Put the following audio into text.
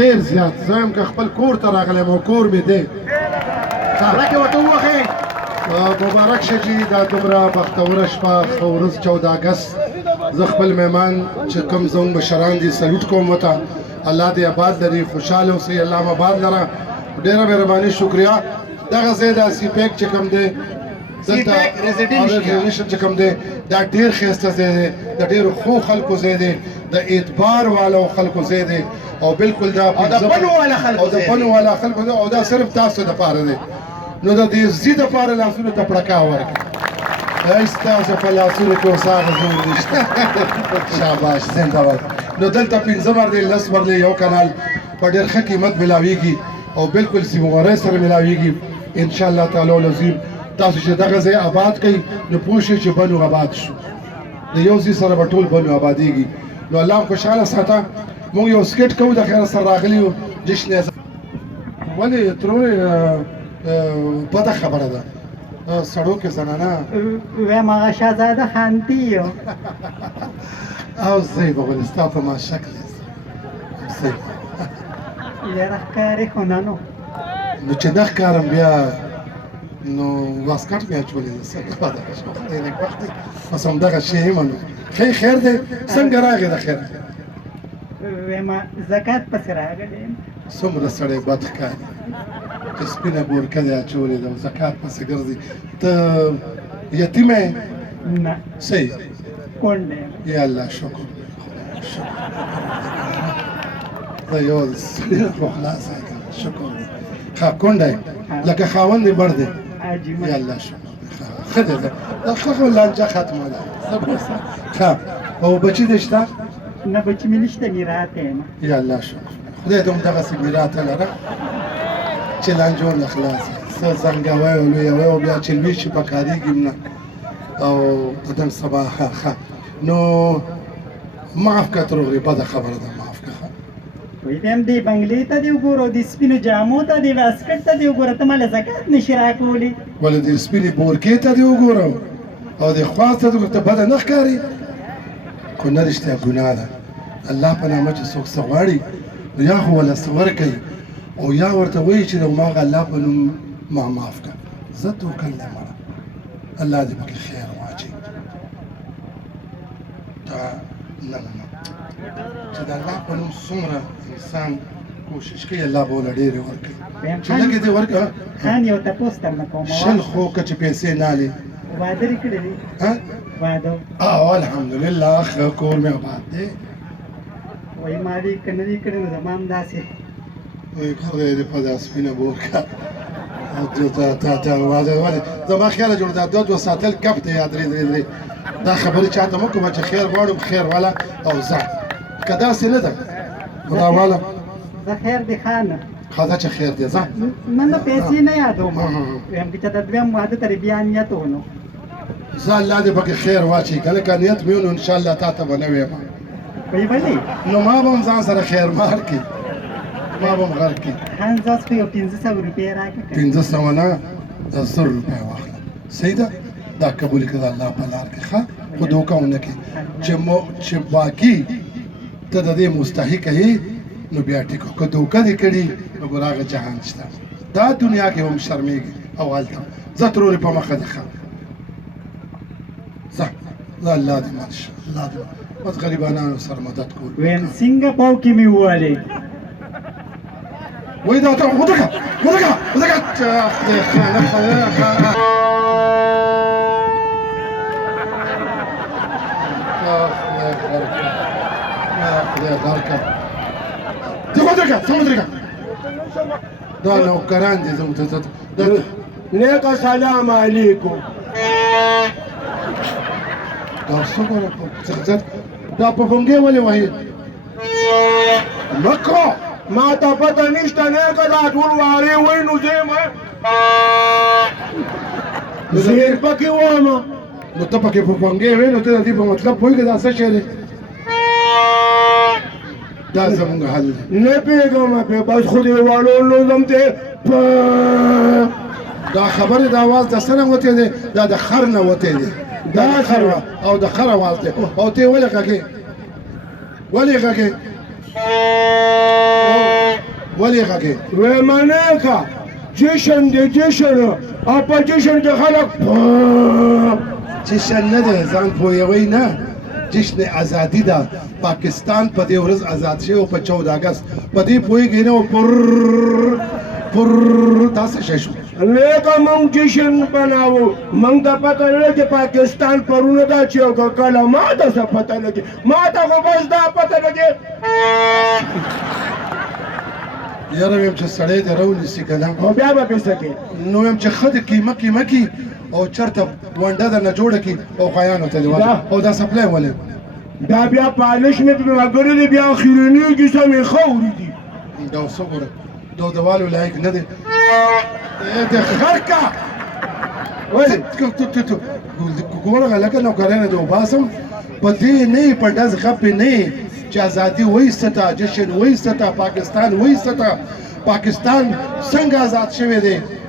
ډېر زیات زه یم که خپل کور ته راغلی یم او کور مې دی لکه ورته ووښئ مبارک شه چې دا دومره بختوره شپه ښه ورځ 14 اګست زه خپل مهمان چې کوم زموږ مشران دي سلوټ کوم ورته الله دې آباد لري خوشحاله اوسئ الله مو آباد لره ډېره مهرباني شکریه دغه ځای دا سی پیک چې کوم دی دلته ریزیډنشن چې کوم دی دا ډېر ښایسته ځای دی د ډېرو ښو خلکو ځای دی د اعتبار والو خلکو ځای دی او بالکل دا او د بنو والا خلکو او د بنو والا خلکو دی او دا صرف تاسو دپاره دی نو د دې زی دپاره لاسونو ته پړکا ورکړئ ای ستاسو په لاسونو کې اوس هغه زور نشته شاباش زنده باد نو دلته 15 مرلې 10 مرلې یو کانال په ډېر ښه قیمت ملاویږي او بالکل سیمغوری سره ملاویږي انشاءالله تعالی العظیم تاسو چې دغه ځای آباد کړئ نو پوه شئ چې بنو آباد شو د یو ځای سره به ټول بنو آبادېږي نو الله خوشحاله ساته موږ یو سکټ کوو د خیره سره راغلي یو جشن ولې ترورې بده خبره ده سړو کې زنانه وایم هغه شهزاده خانتي یو او زی به ولې ستا په ما شک دی زی یاره ښکارې خو نه نو نو چې نه ښکارم بیا نو واسکټ مې اچولی دی څنګه بده خدای نیکبخت دی بس همدغه شی یم نو ښه خیر دی څنګه راغې د خیر وایم زکات پسې راغلی یم څومره سړی بد ښکاري چې سپینه بورکه دی اچولې ده او زکات پسې ګرځي ته یتیمه یې نه صحیح کونډه یم یا الله شکر زه یو سړي خو خلاصه کړم شکر دی ښه کونډه یې لکه خاوند یې بړ دی یا الله شکر ښه دی دا ښه لانجه ختمه ده ښه او بچي دې شته نه بچي مې نشته میراث یم یا الله شکر خدای دې همدغسې میراث لره چې لانجو نه خلاصه څه زنګوی او لویوی او بیا چې لوی شي په کارېږي نه او د نن سبا ښه نو معاف که تروغلې بده خبره ده معاف که ویم دې بنګلې ته دې وګوره د سپینو جامو ته دې واسکټ ته دې وګوره ته ماله زکات نشي راکولی ولې د سپینې بورکې ته دې وګورم او د خواست ته دې ورته بده نه ښکاري خو نه رښتیا ګناه ده الله په نامه چې څوک څه غواړي نو یا خو وله څه ورکوي او یا ورته وایي چې د هماغه الله په نوم ما معاف کړه زه توکل دی مړه الله دې پکې خیر واچوي دا نه چې د الله په نوم څومره انسان کوشش کوي الله به ورله ډېرې ورکوي چې لږې دې ورکړه خان یو تپوس درنه کوم شل خو که چې پیسې نالې واده دې کړی دی واده او الحمدلله ښه کور مې آباد دی وایي ما دې که نه دي کړی نو زما هم داسې وای خدای دې په دا سپینه بورکه زما خیاله جوړ دا دوه ساتل کپ دی یا درې دا خبرې چاته مه کومه چې خیر غواړم خیر والا او ځه که داسې نه ده خدا والا زه خیر دې خانه ښه چې خیر دی ځه نه پیسې نه یادوم ویم که چې د دویم واده ته بیا نیت ونو زه الله دې پکې خیر واچوي که لکه نیت مې ونو انشاءالله تا ته به نه ویم وایي ولې نو ما به هم ځان سره خیر مار کړي ما به هم غر کړي خان زه خو یو 1500 روپۍ راکړه 1500 نه 1000 روپۍ واخله صحیح ده دا قبول کړه د الله په لار کې ښه خو دوکه ونه کړي چې باقي ته د دې مستحق یې نو بیا ټیک که دوکه دې کړي نو ګوره هغه جهان شته دا دنیا کې هم شرمېږي او هلته ځه ترورې په مخه دې ښه ځه الله دې مل شه الله دې بس غریبانانو سره مدد کول ویم څنګه پاو کې مې ووالې وای دا ته ودرګه خدای خانه خدای غرکه ته ودرګه دا نوکران دي زموږ ته نیکه سلام علیکم دا څه ګوره دا په بونګې ولې وایي نکو ما ته پته نشته نیکه دا ټول وارې وایي نو زه یم زیر پکې وم نو ته پکې په بونګې وایې نو ته د دې په مطلب پوهېږې دا څه شی دی دا زموږ حل دی نه پوهېږم پې بس خو دې والو لوزم ته دا خبرې د اواز د څه نه وتی دی دا د خر نه وتی دی دا خر او د خر اواز دی او ته ولې غږې ولې غږې وې منه کا جشن دی جشن او په جشن کې خلک جشن نه دی ځان پوهوئ نه جشن ازادي ده پاکستان په دې ورځ آزاد شوی او په 14 اګست په دې پوهېږئ نه پر دا څه شی شو لیکه موږ جشن بناوو موږ ته پته نه لګي پاکستان پرونه دا چې او کله ما ته څه پته لګي ما ته خو بس دا پته لګي یاره ویم چې سړی دې راونیسي که نه او بیا به پیسه کې نو ویم چې ښه د قیمه کی او چېرته ونډه درنه جوړه کړي او خیانو ته دې او دا سپلی ولې دا بیا پالش مې پرې وګړی دی بیا خیرني کیسه مې خاورې دي دا اوس وګوره دودوالو لایق نه دی د خرکه ګوره هلکه نوکرانه دې وباسم په دې نه په ډز غپې نه چې ازادي وایسته جشن وایسته پاکستان وایسته پاکستان څنګه آزاد شوی دی